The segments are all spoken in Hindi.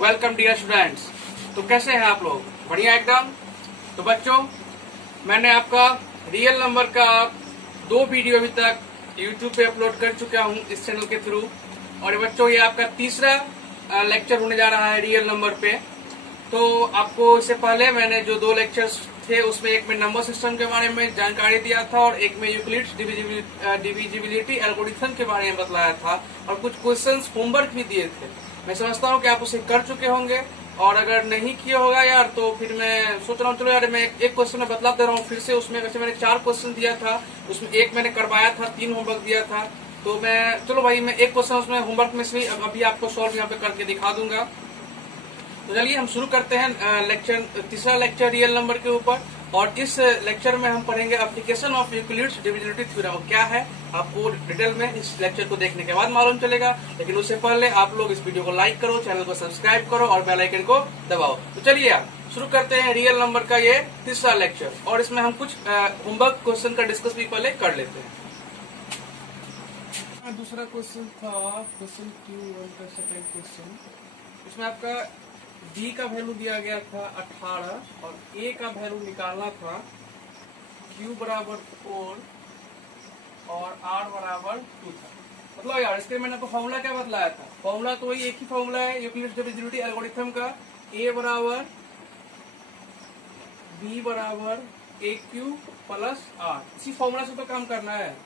Welcome dear students. तो कैसे हैं आप लोग? बढ़िया एकदम। तो बच्चों, मैंने आपका रियल नंबर का 2 वीडियो अभी तक यूट्यूब पे अपलोड कर चुका हूं इस चैनल के थ्रू। और बच्चों, ये आपका तीसरा लेक्चर होने जा रहा है रियल नंबर पे। तो आपको इससे पहले मैंने जो 2 लेक्चर्स थे उसमें एक में नंबर सिस्टम के बारे में जानकारी दिया था और एक में यूक्लिड्स डिविजिबिलिटी एल्गोरिथम के बारे में बतलाया था और कुछ क्वेश्चंस होमवर्क भी दिए थे। मैं समझता हूँ कि आप उसे कर चुके होंगे, और अगर नहीं किया होगा यार तो फिर मैं सोच रहा हूँ चलो यार मैं एक क्वेश्चन में बतला दे रहा हूँ फिर से। उसमें वैसे मैंने 4 क्वेश्चन दिया था, उसमें एक मैंने करवाया था, 3 होमवर्क दिया था। तो मैं चलो भाई मैं एक क्वेश्चन उसमें होमवर्क में से अभी आपको सॉल्व यहाँ पे करके दिखा दूंगा। तो चलिए हम शुरू करते हैं तीसरा लेक्चर रियल नंबर के ऊपर। और इस लेक्चर में हम पढ़ेंगे application of Euclid's divisibility theorem क्या है। आपको डिटेल में इस लेक्चर को देखने के बाद मालूम चलेगा, लेकिन उससे पहले आप लोग इस वीडियो को लाइक करो, चैनल को सब्सक्राइब करो और बेल आइकन को दबाओ। तो चलिए यार शुरू करते हैं रियल नंबर का ये तीसरा लेक्चर, और इसमें हम कुछ होमवर्क क्वेश्चन का डिस्कस भी पहले कर लेते हैं। दूसरा क्वेश्चन था क्वेश्चन Q1 का सेकंड क्वेश्चन। इसमें आपका D का वैल्यू दिया गया था 18 और A का वैल्यू निकालना था Q बराबर 4 और R बराबर 2 था। मतलब यार इसके मैंने तो फॉर्मूला क्या बतलाया था? फॉर्मूला तो वही एक ही फॉर्मूला है यूक्लिड्स डिविजिबिलिटी एल्गोरिथम का, A बराबर B बराबर AQ प्लस R। इसी फॉर्मूला से तो काम करना है,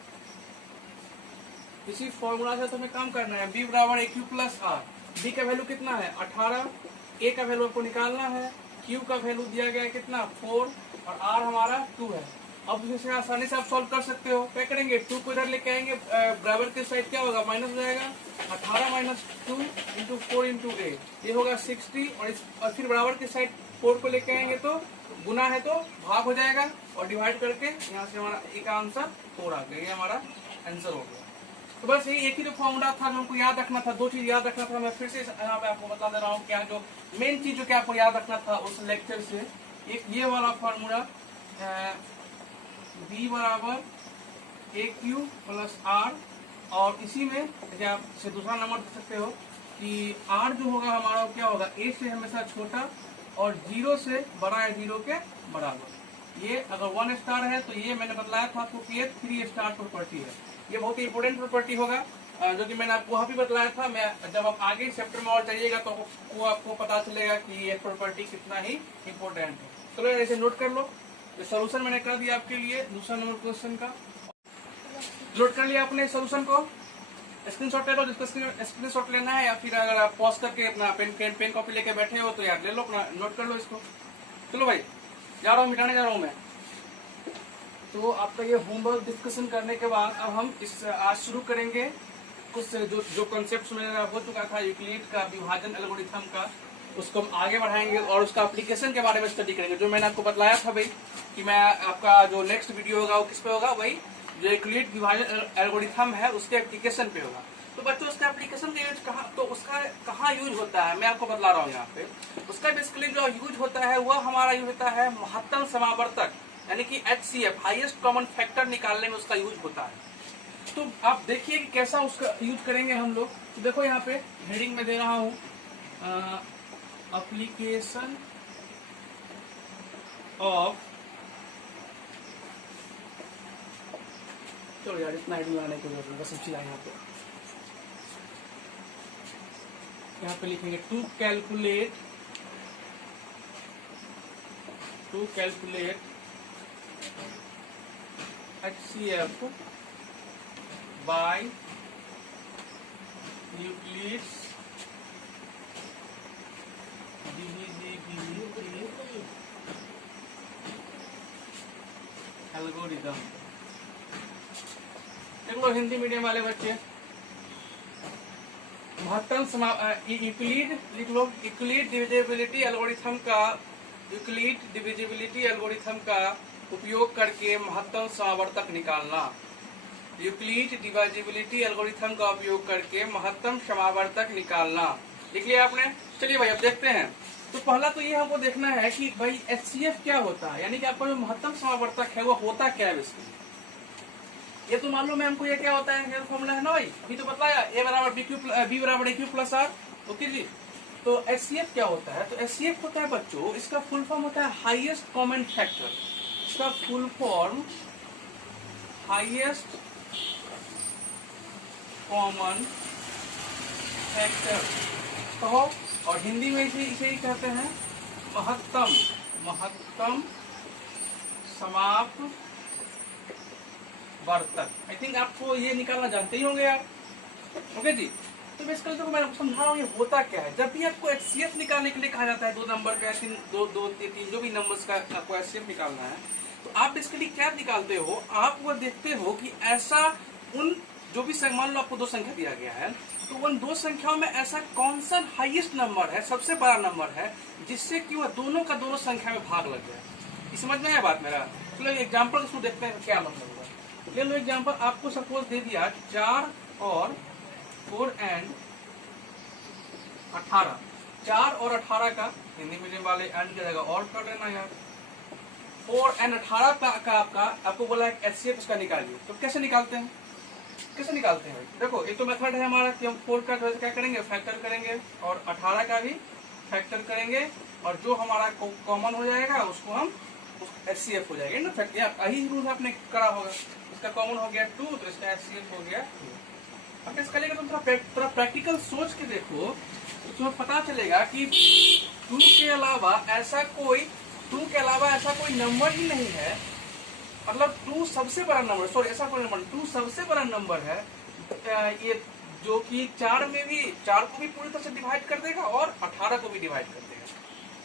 इसी फॉर्मूला से तो हमें काम करना है। B बराबर AQ प्लस R। B का वैल्यू कितना है 18, A का वैल्यू आपको निकालना है, Q का वैल्यू दिया गया है कितना 4 और R हमारा 2 है। अब इसे आसानी से आप सॉल्व कर सकते हो। क्या करेंगे 2 को इधर लेके आएंगे, बराबर के साइड क्या होगा माइनस हो जाएगा। 18 माइनस 2 इंटू 4 इंटू A ये होगा 60 और फिर बराबर के साइड 4 को लेके आएंगे तो गुना है तो भाग हो जाएगा और डिवाइड करके यहाँ से हमारा A का आंसर 4 आ गया। ये हमारा आंसर हो गया। तो बस यही एक ही जो फॉर्मूला था जो हमको याद रखना था, 2 चीज याद रखना था। मैं फिर से यहाँ पे आपको बता दे रहा हूँ क्या जो मेन चीज जो क्या आपको याद रखना था उस लेक्चर से। एक ये वाला फॉर्मूला B बराबर AQ प्लस R, और इसी में आप से दूसरा नंबर दे सकते हो कि R जो होगा हमारा क्या होगा A से हमेशा छोटा और 0 से बड़ा है 0 के बराबर। ये अगर 1 स्टार है तो ये मैंने बतलाया था आपको कि ये 3 स्टार प्रॉपर्टी है। ये बहुत ही इंपोर्टेंट प्रॉपर्टी होगा जो कि मैंने आपको वहाँ भी बतलाया था। मैं जब आप आगे चैप्टर में और जाइएगा तो वो आपको पता चलेगा कि ये प्रॉपर्टी कितना ही इंपोर्टेंट है। चलो यार इसे नोट कर लो। तो सोल्यूशन मैंने कर दिया आपके लिए दूसरा नंबर क्वेश्चन का। नोट कर लिया आपने सोल्यूशन को? स्क्रीनशॉट ले लो जिसको स्क्रीनशॉट लेना है, या फिर अगर आप पॉज करके अपना पेन कॉपी लेके बैठे हो तो यार ले लो अपना, नोट कर लो इसको। चलो भाई जा रहा हूँ, मिटाने जा रहा हूँ मैं। तो आपका ये होमवर्क डिस्कशन करने के बाद अब हम इस आज शुरू करेंगे कुछ जो कॉन्सेप्ट मेरा हो चुका था यूक्लिड का विभाजन एल्गोरिथम का, उसको हम आगे बढ़ाएंगे और उसका एप्लीकेशन के बारे में स्टडी करेंगे। जो मैंने आपको बतलाया था भाई कि मैं आपका जो नेक्स्ट वीडियो होगा वो किस पे होगा, वही जो यूक्लिड विभाजन एल्गोरिथम है उसके एप्लीकेशन पे होगा। तो बच्चों उसका एप्लीकेशन का यूज कहाँ यूज होता है मैं आपको बतला रहा हूँ यहाँ पे। उसका बेसिकली जो यूज होता है वह हमारा यूज होता है महत्तम समावर्तक यानी कि HCF हाईएस्ट कॉमन फैक्टर निकालने में उसका यूज होता है। तो आप देखिए कि कैसा उसका यूज करेंगे हम लोग। तो देखो यहाँ पे हेडिंग में दे रहा हूँ एप्लीकेशन ऑफ, चलो यार इतना हेडिंग लाने की जरूरत है, बस चीज यहाँ पे लिखेंगे to calculate HCF by Euclid's divisibility algorithm. देख लो हिंदी मीडियम वाले बच्चे, महत्तम यूक्लिड लिख लो। यूक्लिड डिविजिबिलिटी एल्गोरिथम का उपयोग करके महत्तम समावर्तक निकालना। यूक्लिड डिविजिबिलिटी एल्गोरिथम का उपयोग करके महत्तम समावर्तक निकालना। लिख लिया आपने? चलिए भाई अब देखते हैं। तो पहला तो ये हमको देखना है कि भाई HCF क्या होता है, यानी कि आपका जो महत्तम समावर्तक है वो होता क्या है इसमें। ये तो मालूम है हमको, ये क्या होता है फॉर्मूला है ना भाई, अभी तो बताया A बराबर B बराबर AQ प्लस R। ओके जी, तो HCF क्या होता है? तो HCF होता है बच्चों, इसका फुल फॉर्म होता है हाईएस्ट कॉमन फैक्टर। इसका full form highest common factor कहो, और हिंदी में इसे ही कहते हैं महत्तम समाप्त वर्तक। आई थिंक आपको ये निकालना जानते ही होंगे यार। ओके जी, तो बेसिकली तो मैं समझा रहा हूँ ये होता क्या है। जब भी आपको HCF निकालने के लिए कहा जाता है, 2 नंबर का, 3 जो भी नंबर्स का आपको HCF निकालना है, तो आप बेसिकली क्या निकालते हो? आप वो देखते हो कि ऐसा उन जो भी मान लो आपको 2 संख्या दिया गया है, तो उन 2 संख्याओं में ऐसा कौन सा हाईएस्ट नंबर है, सबसे बड़ा नंबर है, जिससे कि वह दोनों का दोनों संख्या में भाग लग जाए। समझ में आया बात मेरा? चलो एग्जाम्पल इसको देखते हैं क्या मतलब होगा। ले लो एग्जाम्पल, आपको सपोज दे दिया 4 और 4 एंड 18। 4 और 18 का हिंदी मीडियम वाले एंड की जगह और कर लेना यार। 4 एंड 18 का आपको बोला है HCF उसका निकालिए। तो कैसे निकालते हैं? देखो, एक तो मेथड है हमारा कि हम 4 का क्या करेंगे, फैक्टर करेंगे, और 18 का भी फैक्टर करेंगे, और जो हमारा कॉमन हो जाएगा उसको हम HCF हो जाएगा ना। फैक्ट यही रूल आपने करा होगा। इसका कॉमन हो गया 2, तो इसका HCF हो गया 2। अब इसका लेकर तुम थोड़ा प्रैक्टिकल सोच के देखो, तो तुम्हें पता चलेगा कि 2 के अलावा ऐसा कोई नंबर ही नहीं है। मतलब 2 सबसे बड़ा नंबर, सॉरी ऐसा कोई नंबर 2 सबसे बड़ा नंबर है, ये जो कि 4 में भी 4 को भी पूरी तरह से डिवाइड कर देगा और 18 को भी डिवाइड कर देगा।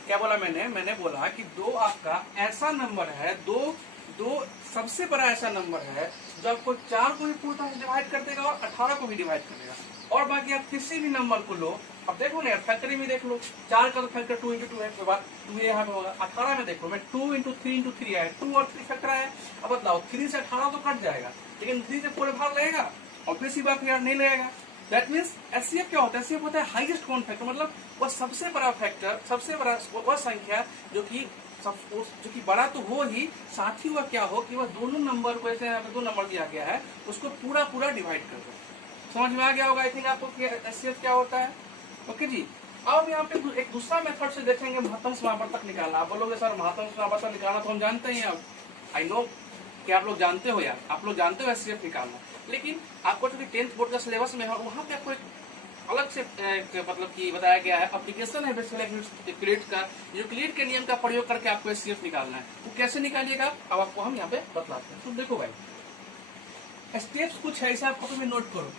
क्या बोला मैंने बोला कि 2 आपका ऐसा नंबर है, दो सबसे बड़ा ऐसा नंबर है जो आपको 4 को भी पूरी तरह से डिवाइड कर देगा और 18 को भी डिवाइड कर देगा। और बाकी आप किसी भी नंबर को लो, अब देखो ना फैक्टरी में देख लो, 4 का तो फैक्टर 2 × 2 है, के बाद 2 यहाँ पे होगा। 18 में देखो मैं 2 × 3 × 3 है, 2 और 3 फैक्टर है। अब बताओ 3 से 18 तो कट जाएगा, लेकिन 3 से पूरे भाग लगेगा, ऑब्वियस सी बात यार नहीं लगेगा। दैट मीन्स HCF क्या होता है? HCF होता है हाईएस्ट कॉमन फैक्टर, मतलब वह सबसे बड़ा फैक्टर, सबसे बड़ा वह संख्या जो कि बड़ा तो हो ही, साथ ही वह क्या हो कि वह दोनों नंबर को, जैसे यहाँ पे 2 नंबर दिया गया है, उसको पूरा डिवाइड कर दो। समझ में आ गया होगा आई थिंक आपको कि HCF क्या होता है। ओके जी, अब यहाँ पे एक दूसरा मेथड से देखेंगे महत्तम समावर्तक निकालना। आप बोलोगे सर महत्तम समावर्तक निकालना तो हम जानते हैं, अब आई नो कि आप लोग जानते हो यार, आप लोग जानते हो HCF निकालना, लेकिन आपको चूंकि 10th बोर्ड का सिलेबस में है, वहाँ पे आपको एक अलग से मतलब कि बताया गया है, एप्लीकेशन है यूक्लिड का, यूक्लिड के नियम का प्रयोग करके आपको HCF निकालना है। वो कैसे निकालिएगा अब आपको हम यहाँ पे बतलाते हैं। तो देखो भाई, स्टेप्स कुछ है, इसे आप कॉपी में नोट करो,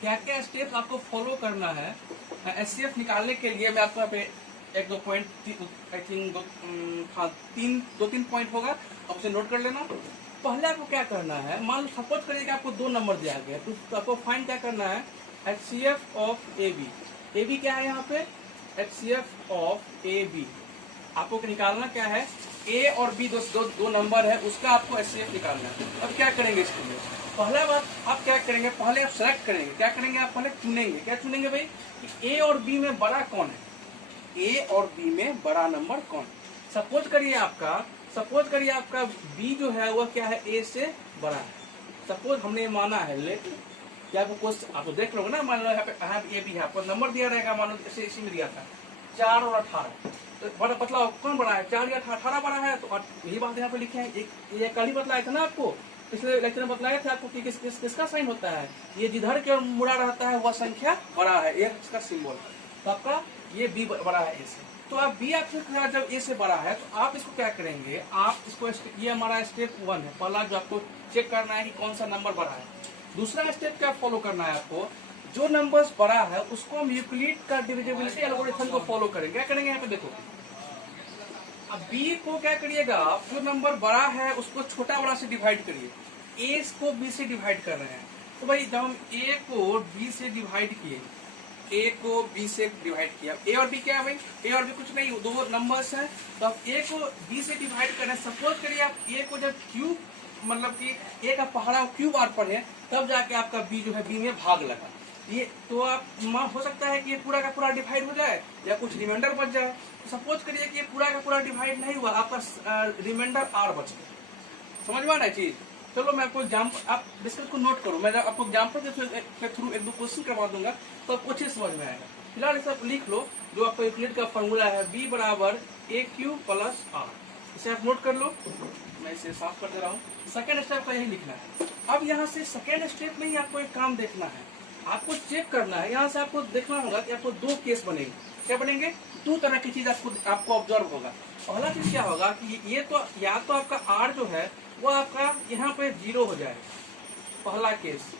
क्या क्या स्टेप्स आपको फॉलो करना है HCF निकालने के लिए। मैं आपको यहाँ पे 1-2 पॉइंट, आई थिंक 2-3 पॉइंट होगा, आप उसे नोट कर लेना। पहले आपको क्या करना है, मान लो सपोज करिए कि आपको 2 नंबर दिया गया, तो आपको फाइंड क्या करना है, HCF ऑफ AB क्या है यहाँ पे, HCF ऑफ AB आपको निकालना क्या है, A और B दो नंबर है, उसका आपको HCF निकालना है। अब क्या करेंगे इसके लिए, पहला बात आप क्या करेंगे, पहले आप सेलेक्ट करेंगे, क्या करेंगे आप पहले चुनेंगे, क्या चुनेंगे भाई कि A और B में बड़ा कौन है, A और B में बड़ा नंबर कौन। सपोज करिए आपका B जो है वह क्या है, A से बड़ा है। सपोज हमने माना है, लेट क्या आपको आप देख लो ना, मान लो यहाँ पे A B है, आपको नंबर दिया रहेगा, मान लो जैसे इसी में दिया था 4 और 18, तो बड़ा बतलाओ कौन बड़ा है, 4 या 18 बड़ा है। तो यही बात यहाँ पे लिखे हैं, ये कल ही बतलाया था ना आपको, पिछले लेक्चर में बतलाया था आपको कि किसका साइन होता है, ये जिधर की ओर मुड़ा रहता है वह संख्या बड़ा है, ये इसका सिंबल। तो आपका ये B बड़ा है A से, तो आप B आपसे जब A से बड़ा है तो आप इसको क्या करेंगे, आप इसको, ये हमारा स्टेप 1 है, पहला जो आपको चेक करना है कि कौन सा नंबर बड़ा है। दूसरा स्टेप क्या फॉलो करना है आपको, जो नंबर्स बड़ा है उसको हम यूक्लिड का डिविजिबिलिटी एल्गोरिथम को फॉलो करेंगे। क्या करेंगे यहाँ पे देखो, अब B को क्या करिएगा, जो नंबर बड़ा है उसको छोटा बड़ा से डिवाइड करिए। A को B से डिवाइड कर रहे हैं, तो भाई जब हम A को B से डिवाइड किए, A को B से डिवाइड किया, A और B क्या है भाई, A और B कुछ नहीं, 2 नंबर्स हैं, तो आप A को B से डिवाइड कर रहे हैं। सपोज करिए आप A को जब क्यूब, मतलब कि A का पहाड़ा क्यूब आर पर है, तब जाके आपका B जो है B में भाग लगा। ये तो आप हो सकता है कि ये पूरा का पूरा डिवाइड हो जाए या कुछ रिमाइंडर बच जाए। तो सपोज करिए कि ये पूरा का पूरा डिवाइड नहीं हुआ, आपका रिमाइंडर R बच गया। समझ में आ रहा है चीज। चलो मैं आपको एग्जाम्पल, आप डिस्कस को नोट करो, मैं आपको एग्जाम्पल के थ्रू 1-2 क्वेश्चन करवा दूंगा, तो आपको अच्छे समझ में आएगा। फिलहाल सब लिख लो, जो आपका यूक्लिड का फॉर्मूला है b बराबर ए क्यू प्लस आर। इसे आप नोट कर लो, मैं इसे साफ कर दे रहा हूँ। सेकेंड स्टेप का यही लिखना है। अब यहाँ से सेकेंड स्टेप में ही आपको एक काम देखना है, आपको चेक करना है। यहाँ से आपको देखना होगा कि आपको दो केस बनेंगे। क्या बनेंगे? दो तरह की चीज आपको ऑब्जर्व होगा। पहला चीज क्या होगा कि ये तो या तो आपका आर जो है वो आपका यहाँ पे 0 हो जाएगा, पहला केस।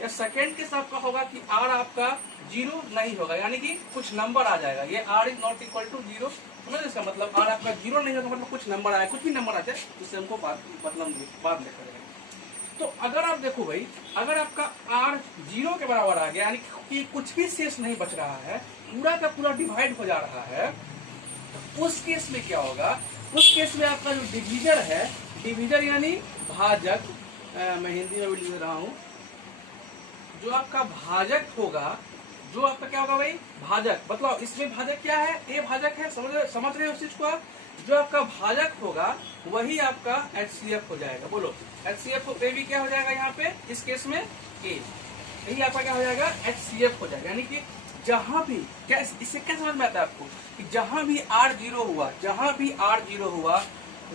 या सेकेंड केस आपका होगा कि आर आपका 0 नहीं होगा, यानी कि कुछ नंबर आ जाएगा। ये R is not equal to 0, समझ इसका मतलब आर आपका 0 नहीं होगा, मतलब कुछ नंबर आया, कुछ भी नंबर आ जाए, इससे हमको मतलब बाद में करेंगे। तो अगर आप देखो भाई, अगर आपका आर 0 के बराबर आ गया, यानी कि कुछ भी शेष नहीं बच रहा है, पूरा का पूरा डिवाइड हो जा रहा है, तो उस केस में क्या होगा? उस केस में आपका जो डिविजर है, डिविजर यानी भाजक, मैं हिंदी में भी लिख रहा हूं, जो आपका भाजक होगा, जो आपका क्या होगा भाई? भाजक। मतलब इसमें भाजक क्या है? ए भाजक है, समझ रहे हो उस चीज को आप? जो आपका भाजक होगा वही आपका HCF हो जाएगा। बोलो HCF को ए भी क्या हो जाएगा यहाँ पे इस केस में? ए, यही आपका क्या हो जाएगा? HCF हो जाएगा। यानी कि जहां भी इससे क्या समझ में आता है आपको कि जहां भी R 0 हुआ, जहां भी R 0 हुआ,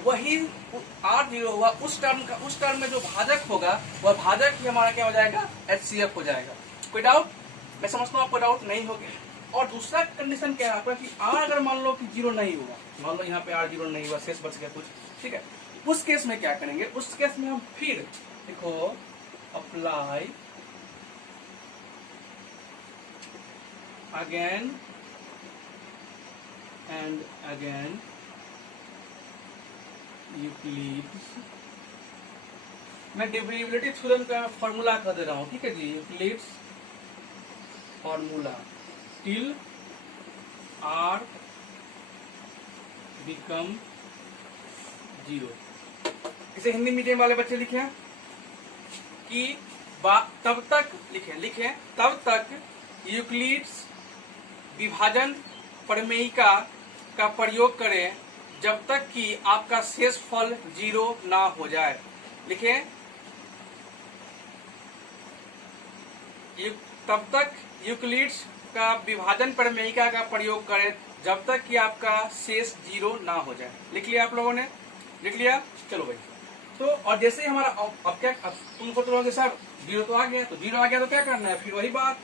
वही R 0 हुआ, उस टर्म में जो भाजक होगा वह भाजक ही हमारा क्या हो जाएगा? HCF हो जाएगा। कोई डाउट? मैं समझता हूँ आपको डाउट नहीं हो गया। और दूसरा कंडीशन क्या है आपका कि R अगर मान लो कि 0 नहीं हुआ, मान लो यहाँ पे R 0 नहीं हुआ, शेष बच गया कुछ, ठीक है, उस केस में क्या करेंगे? उस केस में हम फिर देखो apply again and again Euclid's, मैं डिविजिबिलिटी थ्योरम का फॉर्मूला कर दे रहा हूँ, ठीक है जी। Euclid's formula till R become 0। इसे हिंदी मीडियम वाले बच्चे लिखे कि तब तक लिखे तब तक यूक्लिड्स विभाजन प्रमेयिका का प्रयोग करें जब तक कि आपका शेष फल 0 ना हो जाए। लिखे तब तक यूक्लिड्स का विभाजन प्रमेयिका का प्रयोग करें जब तक कि आपका शेष 0 ना हो जाए। लिख लिया आप लोगों ने? लिख लिया? चलो भाई। तो और जैसे ही हमारा अब क्या, अब तुमको तो लोगे सर 0 तो आ गया, तो 0 आ गया तो क्या करना है? फिर वही बात,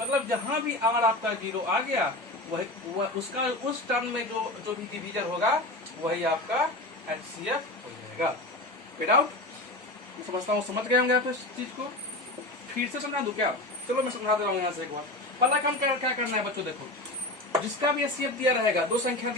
मतलब जहां भी आर आपका 0 आ गया, वही उसका उस टर्म में जो भी डिवीजर होगा वही आपका HCF हो जाएगा। विदाउट समझता हूँ, समझ गए होंगे आप इस चीज को? फिर से समझा दूं क्या? चलो मैं समझा दे रहा हूँ यहाँ से एक बार। पहला काम क्या करना है बच्चों? देखो जिसका भी HCF दिया रहेगा, दो संख्या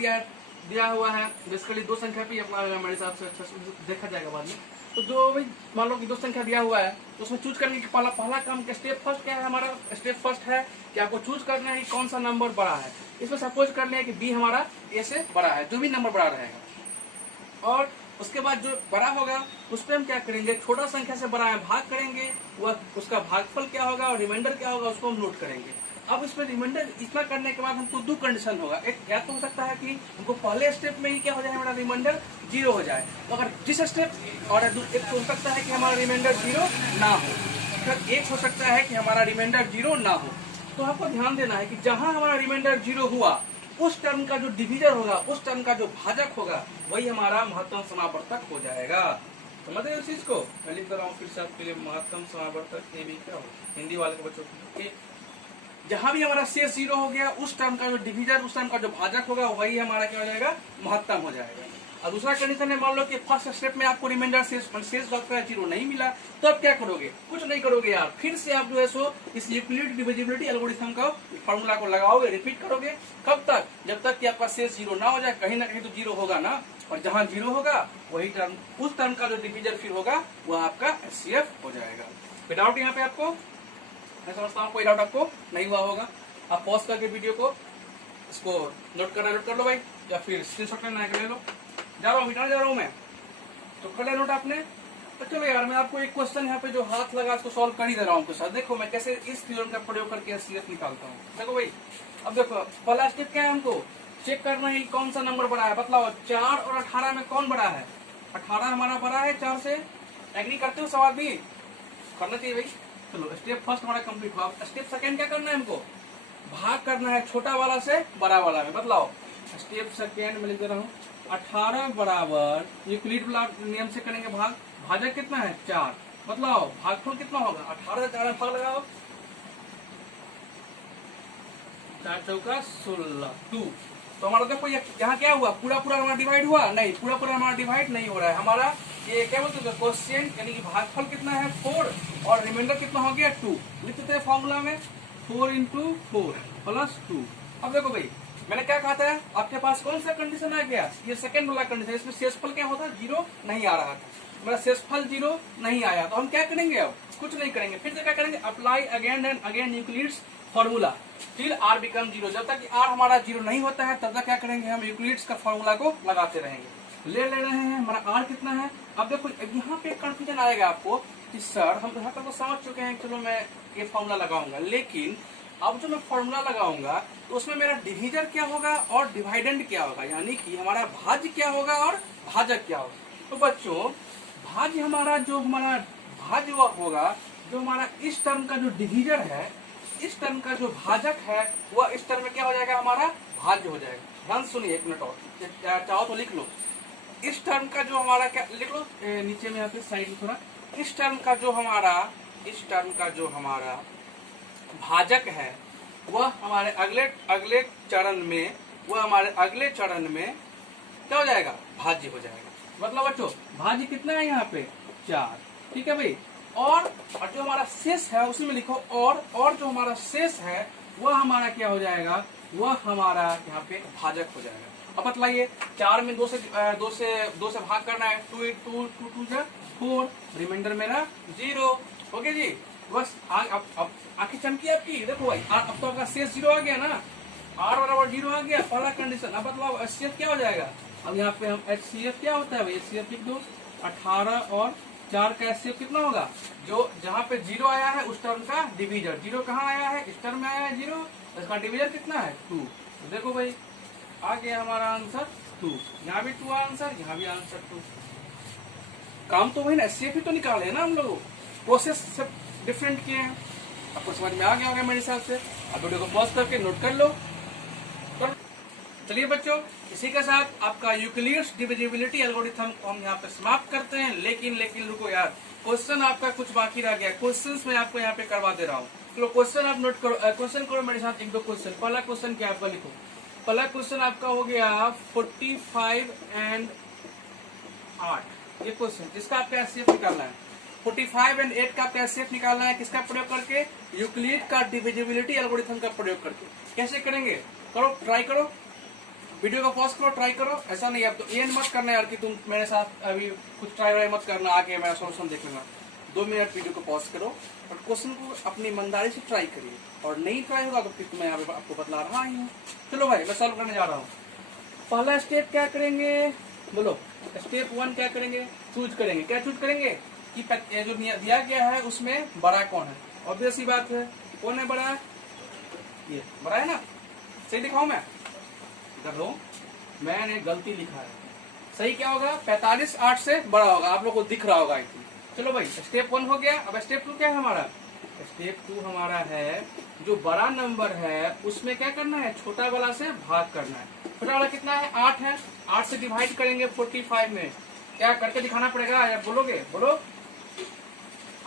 दिया हुआ है, बेसिकली दो संख्या पे अप्लाई होगा मेरे हिसाब से, अच्छा देखा जाएगा बाद में। तो जो भी मान लो कि दो संख्या दिया हुआ है, तो उसमें चूज करने की पहला काम का स्टेप फर्स्ट क्या है? हमारा स्टेप फर्स्ट है कि आपको चूज करना है कि कौन सा नंबर बड़ा है। इसमें सपोज कर लें कि B हमारा A से बड़ा है, जो भी नंबर बड़ा रहेगा। और उसके बाद जो बड़ा होगा उस पर हम क्या करेंगे? छोटा संख्या से बड़ा है भाग करेंगे, वह उसका भागफल क्या होगा और रिमाइंडर क्या होगा उसको हम नोट करेंगे। अब इसमें रिमाइंडर इतना करने के बाद हमको दो कंडीशन होगा। एक या तो हो सकता है कि हमको पहले स्टेप में ही क्या हो जाए, हमारा रिमाइंडर 0 हो जाए, मगर जिस स्टेप, और एक तो हो सकता है कि हमारा रिमाइंडर 0 ना हो, फिर एक हो सकता है कि हमारा रिमाइंडर 0 ना हो। तो आपको ध्यान देना है कि जहां हमारा रिमाइंडर 0 हुआ, उस टर्म का जो डिविजर होगा, उस टर्म का जो भाजक होगा, वही हमारा महत्तम समावर्तक हो जाएगा। समझ रहे हो इस चीज को? मैं लिख रहा हूँ फिर से आपके लिए, महत्तम समावर्तक ये भी क्या हो, हिंदी वाले के बच्चों के, जहां भी हमारा शेष 0 हो गया, उस टर्म का जो डिविजर, उस टर्म का जो भाजक होगा, वही हमारा क्या हो जाएगा? महत्तम हो जाएगा। और दूसरा कंडीशन है, मान लो कि फर्स्ट स्टेप में आपको रिमाइंडर शेष 0 नहीं मिला, तो आप क्या करोगे? कुछ नहीं करोगे यार, फिर से आप जो है सो इस यूक्लिड डिविजिबिलिटी एल्गोरिथम का फॉर्मूला को लगाओगे, रिपीट करोगे। कब तक? जब तक कि आपका शेष 0 ना हो जाए। कहीं ना कहीं तो 0 होगा ना, और जहां 0 होगा वही टर्म, उस टर्म का जो डिविजर फिर होगा वह आपका HCF हो जाएगा। कोई डाउट यहाँ पे आपको? मैं समझता हूँ कोई डाउट आपको नहीं हुआ होगा। आप पॉज करके वीडियो को इसको नोट कर लो भाई, या फिर स्क्रीनशॉट लेना है ले लो। जा रहा हूँ मैं, तो कर ले नोट आपने। तो चलो यार, मैं आपको एक क्वेश्चन यहाँ पे जो हाथ लगा उसको सॉल्व कर ही दे रहा हूँ आपके साथ। देखो मैं कैसे इस थ्योरम का प्रयोग करके HCF निकालता हूँ। देखो भाई, अब देखो पहला स्टेप क्या है, हमको चेक करना है कौन सा नंबर बड़ा है। बतलाओ 4 और 18 में कौन बड़ा है? 18 हमारा बड़ा है 4 से। एग्री करते हो? सवाल भी करना चाहिए भाई। चलो स्टेप फर्स्ट हमारा कंप्लीट हुआ। स्टेप सेकंड क्या करना है हमको? भाग करना है छोटा वाला से बड़ा वाला में। बतलाओ, स्टेप सेकेंड में लिख दे रहा हूँ 18 बराबर यूक्लिड नियम से करेंगे भाग, भाजक कितना है 4। बतलाओ भागफल कितना होगा, 18 से 4 भाग लगाओ, 4 चौका 16 2। तो हमारा देखो यहाँ क्या हुआ, पूरा पूरा हमारा डिवाइड हुआ नहीं, पूरा पूरा हमारा डिवाइड नहीं हो रहा है। हमारा ये क्या बोलते हैं क्वेश्चन, यानी कि भागफल कितना है 4 और रिमाइंडर कितना हो गया 2। लिख देते हैं फॉर्मूला में 4 × 4 + 2। अब देखो भाई मैंने क्या कहा था, आपके पास कौन सा कंडीशन आ गया, ये सेकंड वाला कंडीशन, इसमें शेषफल क्या होता, 0 नहीं आ रहा था, मेरा शेषफल 0 नहीं आया। तो हम क्या करेंगे, अब कुछ नहीं करेंगे, फिर से क्या करेंगे, apply again and again Euclid's formula till r become 0। जब तक r हमारा 0 नहीं होता है तब तक क्या करेंगे, हम यूक्लिड्स का फॉर्मूला को लगाते रहेंगे। ले रहे हैं, हमारा r कितना है। अब देखो यहाँ पे कंफ्यूजन आएगा आपको कि सर हम यहाँ तक तो समझ चुके हैं, चलो मैं ये फॉर्मूला लगाऊंगा, लेकिन अब जो मैं फॉर्मूला लगाऊंगा तो उसमें मेरा डिविजर क्या होगा और डिवाइडेंड क्या होगा, यानी कि हमारा भाज्य क्या होगा और भाजक क्या होगा। तो बच्चों भाज्य हमारा जो हमारा भाज्य होगा, जो हमारा इस टर्म का जो डिविजर है, इस टर्म का जो भाजक है वह इस टर्म में क्या हो जाएगा, हमारा भाज्य हो जाएगा। ध्यान सुनिए 1 मिनट और, चाहो तो लिख लो। इस टर्म का जो हमारा क्या लिख लो नीचे में यहाँ पे साइड में थोड़ा, इस टर्म का जो हमारा भाजक है वह हमारे अगले चरण में, क्या हो जाएगा, भाज्य हो जाएगा। मतलब बच्चों भाज्य कितना है यहाँ पे 4, ठीक है भाई। और जो हमारा शेष है उसी में लिखो और जो हमारा शेष है वह हमारा क्या हो जाएगा, वह हमारा यहाँ पे भाजक हो जाएगा। अब बतलाइए 4 में 2 से भाग करना है, 2 × 2 = 4, रिमाइंडर मेरा 0 हो गया जी। बस अब आंखें चमकी आपकी, देखो भाई अब तो आपका शेष 0 आ गया ना, r बराबर 0 आ गया, पहला कंडीशन। अब बताओ HCF क्या हो जाएगा, अब यहाँ पे हम HCF क्या होता है भाई, HCF लिख दो 18 और 4 का HCF कितना होगा, जो जहाँ पे 0 आया है उस टर्म का डिविजर, 0 कहाँ आया है, इस टर्म में आया है 0, इसका डिविजर कितना है 2। तो देखो भाई आ गया हमारा आंसर 2, यहाँ भी 2 आंसर, यहाँ भी आंसर 2। काम तो वही ना, HCF ही तो निकाले है ना हम लोग, प्रोसेस सब डिफरेंट किए हैं। आपको समझ में आ गया होगा मेरे हिसाब से। अब वीडियो को पॉज करके नोट कर लो। चलिए बच्चों, इसी के साथ आपका यूक्लिड्स डिविजिबिलिटी एल्गोरिथम को हम यहाँ पे समाप्त करते हैं। लेकिन रुको यार, क्वेश्चन आपका कुछ बाकी रह गया, क्वेश्चंस मैं आपको यहाँ पे करवा दे रहा हूँ। चलो क्वेश्चन आप नोट करो, क्वेश्चन करो मेरे साथ 1-2 क्वेश्चन। पहला क्वेश्चन क्या आपका लिखो, पहला क्वेश्चन आपका हो गया 45 और 8, ये क्वेश्चन, इसका आपका एचसीएफ निकालना है। 45 और 8 का आपका एचसीएफ निकालना है, किसका प्रयोग करके, यूक्लिड का डिविजिबिलिटी एल्गोरिथम का प्रयोग करके। कैसे करेंगे, करो, ट्राई करो, वीडियो को पॉज करो, ट्राई करो। ऐसा नहीं है तो ये मत करना यार कि तुम मेरे साथ अभी कुछ ट्राई मत करना, आके मैं सोल्यूशन देख लूंगा। 2 मिनट वीडियो को पॉज करो और क्वेश्चन को अपनी ईमानदारी से ट्राई करिए, और नहीं ट्राई होगा तो फिर मैं यहाँ पे आपको बतला रहा ही हूँ। चलो भाई मैं सॉल्व करने जा रहा हूँ। पहला स्टेप क्या करेंगे, बोलो, स्टेप 1 क्या करेंगे, चूज करेंगे। क्या चूज करेंगे कि जो दिया गया है उसमें बड़ा कौन है। ऑब्वियस ही बात है, कौन है बड़ा, ये बड़ा है ना। सही दिखाऊं मैं, इधर लो, मैंने गलती लिखा है। सही क्या होगा, 45 8 से बड़ा होगा, आप लोग को दिख रहा होगा। चलो भाई स्टेप 1 हो गया। अब स्टेप 2 क्या है हमारा, स्टेप 2 हमारा है जो बड़ा नंबर है उसमें क्या करना है, छोटा वाला से भाग करना है। छोटा वाला कितना है, 8 है, 8 से डिवाइड करेंगे 45 में। क्या करके दिखाना पड़ेगा, या बोलोगे, बोलो।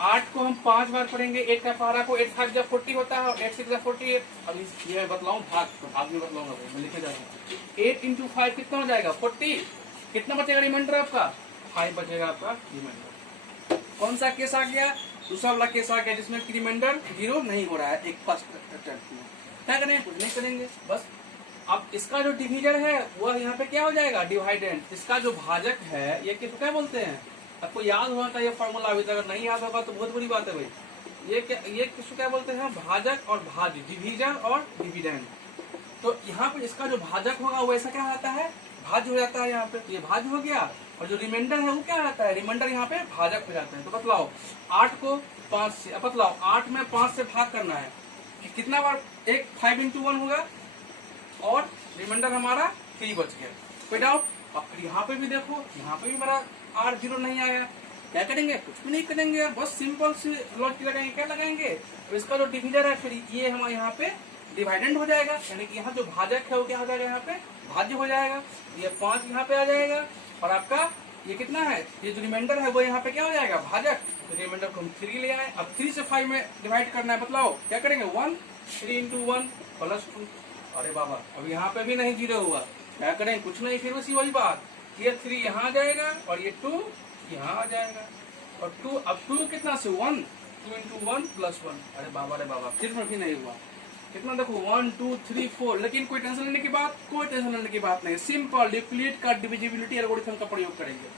8 को हम 5 बार पढ़ेंगे, 8 का पहाड़ा को 8 5 जब 40 होता है और 8 6 48। अब ये मैं बतलाऊं भाग, तो भाग में बतलाऊंगा, मैं लिखे जा रहा हूँ। 8 × 5 कितना हो जाएगा, 40। कितना बचेगा रिमाइंडर आपका, 5 बचेगा आपका रिमाइंडर। कौन सा केस आ गया, दूसरा वाला केस आ गया जिसमें रिमाइंडर 0 नहीं हो रहा है एक फर्स्ट अटेम्प्ट में। क्या करेंगे, कुछ नहीं करेंगे बस। अब इसका जो डिविजर है वह यहाँ पे क्या हो जाएगा, डिवाइडेंड। इसका जो भाजक है ये किसको क्या बोलते हैं, आपको याद होना चाहिए फॉर्मूला, अभी तक अगर नहीं याद होगा तो बहुत बुरी बात है भाई। ये किसको क्या बोलते हैं, भाजक और भाज्य, डिविजन और डिविडेंड। तो यहाँ पे इसका जो भाजक होगा वो ऐसा क्या आता है, भाज्य हो जाता है। यहाँ पे ये भाज्य हो गया, और जो रिमाइंडर है वो क्या आता है, रिमाइंडर यहाँ पे भाजक हो जाता है। तो बतलाओ 8 को 5 से, बतलाओ 8 में 5 से भाग करना है कि कितना बार, एक 5 × 1 होगा, और रिमाइंडर हमारा 3 बच गया। कोई डाउट। अब यहाँ पे भी देखो, यहाँ पे भी मेरा R 0 नहीं आया। क्या करेंगे, कुछ भी नहीं करेंगे, बस सिंपल सी लॉजिक लगाएंगे। क्या लगाएंगे, तो इसका जो डिविजर है फिर ये हम यहाँ पे डिवाइडेंड हो जाएगा, यानी कि यहाँ जो भाजक है वो क्या हो जाएगा, यहाँ पे भाज्य हो जाएगा। ये 5 यहाँ पे आ जाएगा और आपका ये कितना है, ये जो रिमाइंडर है वो यहाँ पे क्या हो जाएगा, भाजक। तो रिमाइंडर को हम 3 ले आए। अब 3 से 5 में डिवाइड करना है, बतलाओ क्या करेंगे, 1, 3 into 1 प्लस 2। अरे बाबा अब यहाँ पे भी नहीं 0 हुआ, क्या करें, कुछ नहीं, फिर उसी वही बात, ये 3 यहाँ आ जाएगा और ये 2 यहाँ आ जाएगा और 2, अब 2 कितना से 1, 2 into 1 प्लस 1। अरे बाबा फिर भी नहीं हुआ, कितना देखो 1 2 3 4। लेकिन कोई टेंशन लेने की बात, कोई टेंशन लेने की बात नहीं, सिंपल यूक्लिड का डिविजिबिलिटी एल्गोरिथम का प्रयोग करेंगे।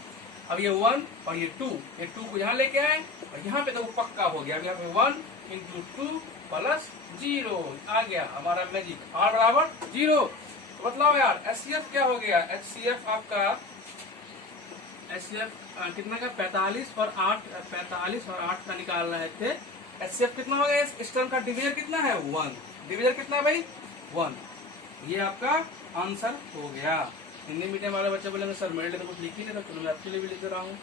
अब ये 1 और ये 2, ये 2 को यहाँ लेके आए और यहाँ पे देखो पक्का हो गया। अब यहाँ पे 1 into 2 प्लस 0 आ गया हमारा मैजिक, r बराबर 0। तो बतलाओ यार HCF क्या हो गया, HCF आपका HCF कितना का 45 और 8 का निकाल रहे थे। HCF कितना हो गया, इस टर्म का डिवीजर कितना है, 1। डिवीजर कितना है भाई, 1। ये आपका आंसर हो गया। हिंदी मीडियम वाले बच्चे बोलेंगे सर मेरे लिए तो कुछ लिख ही नहीं था, चलो मैं आपके लिए भी लिख रहा हूँ।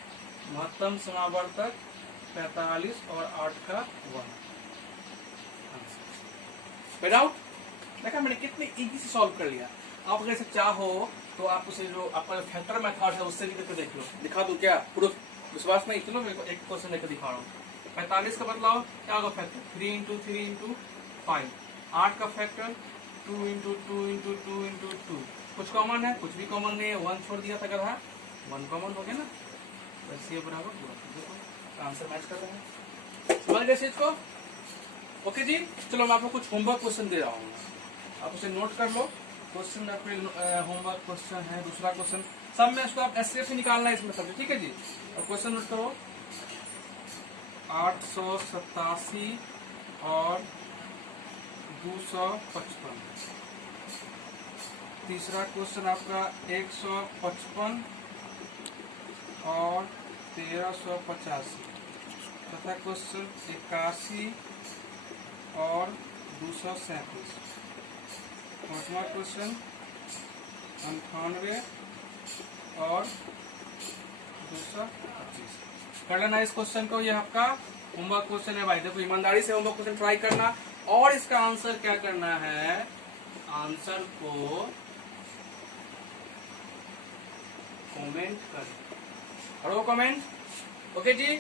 महत्तम समावर्तक 45 और 8 का 1 आंसर। देखा मैंने कितने इजी से सॉल्व कर लिया। आप अगर इसे चाहो तो आप उसे जो आपका फैक्टर मेथड है उससे भी करके देख लो। दिखा दूं क्या, पूरा विश्वास नहीं, चलो मैं एक क्वेश्चन लेकर दिखा रहा हूँ। 45 का बदलाव क्या होगा फैक्टर, 3 into 3 into 5। 8 का फैक्टर 2 into 2 into 2 into 2। कुछ कॉमन है, कुछ भी कॉमन नहीं है, 1 छोड़ दिया था गधा, 1 कॉमन हो गया ना, बस ये बराबर आंसर मैच कर रहा है। समझ गए चीज को, ओके जी। चलो मैं आपको कुछ होमवर्क क्वेश्चन दे रहा हूँ, आप उसे नोट कर लो। क्वेश्चन आपके होमवर्क क्वेश्चन है, दूसरा क्वेश्चन सब में उसको आप HCF से निकालना है इसमें सब, ठीक है जी। और क्वेश्चन नोट करो 887 और 255। तीसरा क्वेश्चन आपका 155 और 1385। चौथा क्वेश्चन 81 और 237। पांचवा क्वेश्चन 98 और 225। कर लेना इस क्वेश्चन को, ये आपका होमवर्क क्वेश्चन है भाई। देखो ईमानदारी से होमवर्क क्वेश्चन ट्राई करना और इसका आंसर क्या करना है, आंसर को कमेंट करो कमेंट, ओके जी।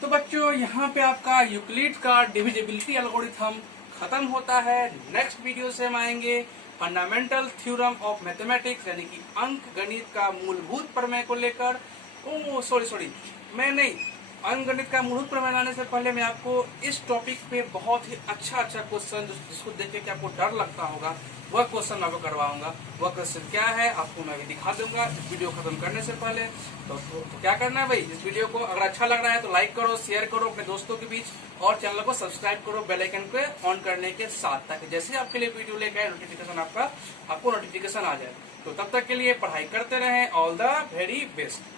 तो बच्चों यहाँ पे आपका यूक्लिड का डिविजिबिलिटी एल्गोरिथम खत्म होता है। नेक्स्ट वीडियो से हम आएंगे फंडामेंटल थ्योरम ऑफ मैथमेटिक्स, यानी कि अंक गणित का मूलभूत प्रमेय को लेकर। सॉरी मैं नहीं, अंक गणित का मूलभूत प्रमेय लाने से पहले मैं आपको इस टॉपिक पे बहुत ही अच्छा क्वेश्चन जिसको देख के आपको डर लगता होगा वह क्वेश्चन आपको करवाऊंगा। वह क्वेश्चन क्या है आपको मैं भी दिखा दूंगा इस वीडियो खत्म करने से पहले। तो क्या करना है भाई, इस वीडियो को अगर अच्छा लग रहा है तो लाइक करो, शेयर करो अपने दोस्तों के बीच और चैनल को सब्सक्राइब करो बेल आइकन पे ऑन करने के साथ, ताकि जैसे ही आपके लिए वीडियो लेकर आए नोटिफिकेशन आपको नोटिफिकेशन आ जाए। तो तब तक के लिए पढ़ाई करते रहें। All the very best.